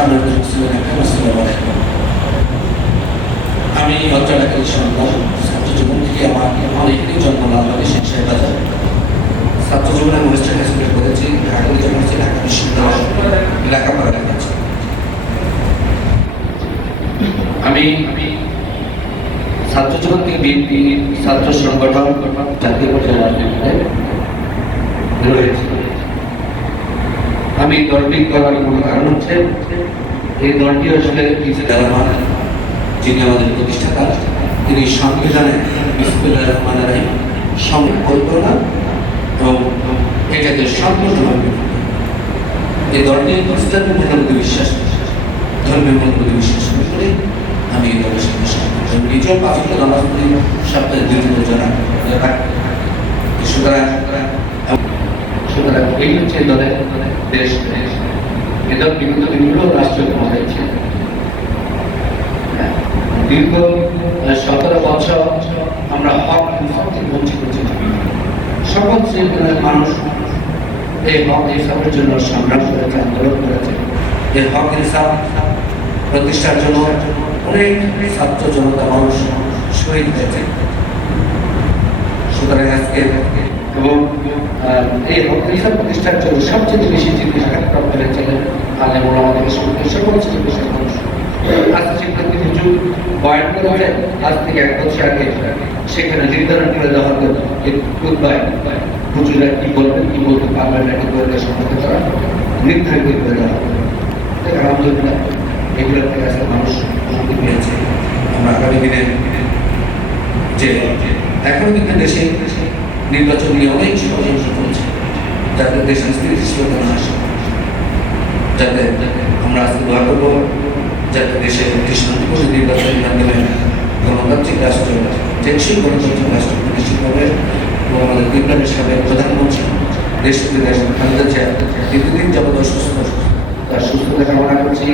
সামনের ছিলেন একটা মুসলিম আমি অত্যাচারী সন্তান ছাত্র জীবন থেকে আমার আমার জন্ম বাংলাদেশ শেখ বাজার ছাত্র জীবনে অনুষ্ঠান হিসেবে করেছি ঢাকা জন্ম হচ্ছে ঢাকা বিশ্ববিদ্যালয় লেখাপড়া লেখাচ্ছি আমি ছাত্র জীবন থেকে বিএনপি, ছাত্র সংগঠন, জাতীয় পর্যায়ে রাজনীতিতে রয়েছে আমি দলটি করার মূল কারণ হচ্ছে, এই দলটি আসলে যিনি আমাদের প্রতিষ্ঠাতা, তিনি সংবিধানে বিসমুল্লাহ সংকল্পনা এবং এটাকে সম্পূর্ণভাবে এই দলটি ইসলামের মূল্যবোধে বিশ্বাস ধর্মের মূল্যবোধে বিশ্বাস করে। আমি এই দলের সাথে সম্পৃক্ত। আমি নিজেও পাঁচ ওয়াক্ত নামাজ পড়ি, সপ্তাহে দুই দিনের জন্য সুতরাং সুতরাং এই হচ্ছে দলের দেশ দেশ। এ দল বিগত দিনগুলো রাষ্ট্রীয় ক্ষমতায় ছিল দীর্ঘ সতেরো বছর আমরা হক থেকে বঞ্চিত সকল শ্রেণির মানুষ এই হক ইনসাফের জন্য সংগ্রাম করেছে, আন্দোলন করেছে। এই হক ইনসাফ প্রতিষ্ঠার জন্য অনেক ছাত্র জনতা মানুষ শহীদ হয়েছে। সুতরাং আজকে এবং আহ, এই হক ইনসাফ প্রতিষ্ঠার জন্য সবচেয়ে বেশি জিনিস আটক করেছিলেন আলেম আমাদের সকল শ্রেণির মানুষ থেকে এক বছর আগে সেখানে নির্ধারণ করে দেওয়া হতো কি বলবেন কি বলতে পারবেন না কি বলতে সম্মত করা নির্ধারিত করে দেওয়া আলহামদুলিল্লাহ এগুলোর আজকে মানুষ মুক্তি পেয়েছে। আমরা আগামী দিনে যে এখন কিন্তু দেশে নির্বাচন নিয়ে অনেক ষড়যন্ত্র চলছে যাতে দেশের স্থিতিশীলতা না। আসে যাতে আমরা আজকে দোয়া করব, যাতে দেশে একটি শান্তিপূর্ণ নির্বাচনের মাধ্যমে গণতান্ত্রিক রাষ্ট্র, টেকসই গণতান্ত্রিক রাষ্ট্র প্রতিষ্ঠিত হবে এবং আমাদের বিপ্লবের সাবেক প্রধানমন্ত্রী দেশ দেশ খালেদা জিয়া দীর্ঘদিন যাবত অসুস্থ, তার সুস্থতা কামনা করছি।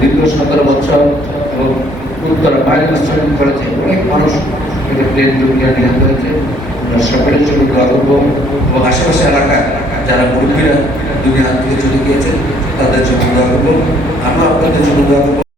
দীর্ঘ সতেরো বছর এবং উত্তর বাইরে আশ্রয় করেছে। অনেক মানুষ এটা প্লেন দুর্ঘটনা নিহত হয়েছে। সকলের জন্য করব এবং আশেপাশে এলাকায় যারা মুরব্বীরা দুনিয়া থেকে চলে গিয়েছেন, তাদের জন্য দোয়া করব। আমরা আপনাদের জন্য দোয়া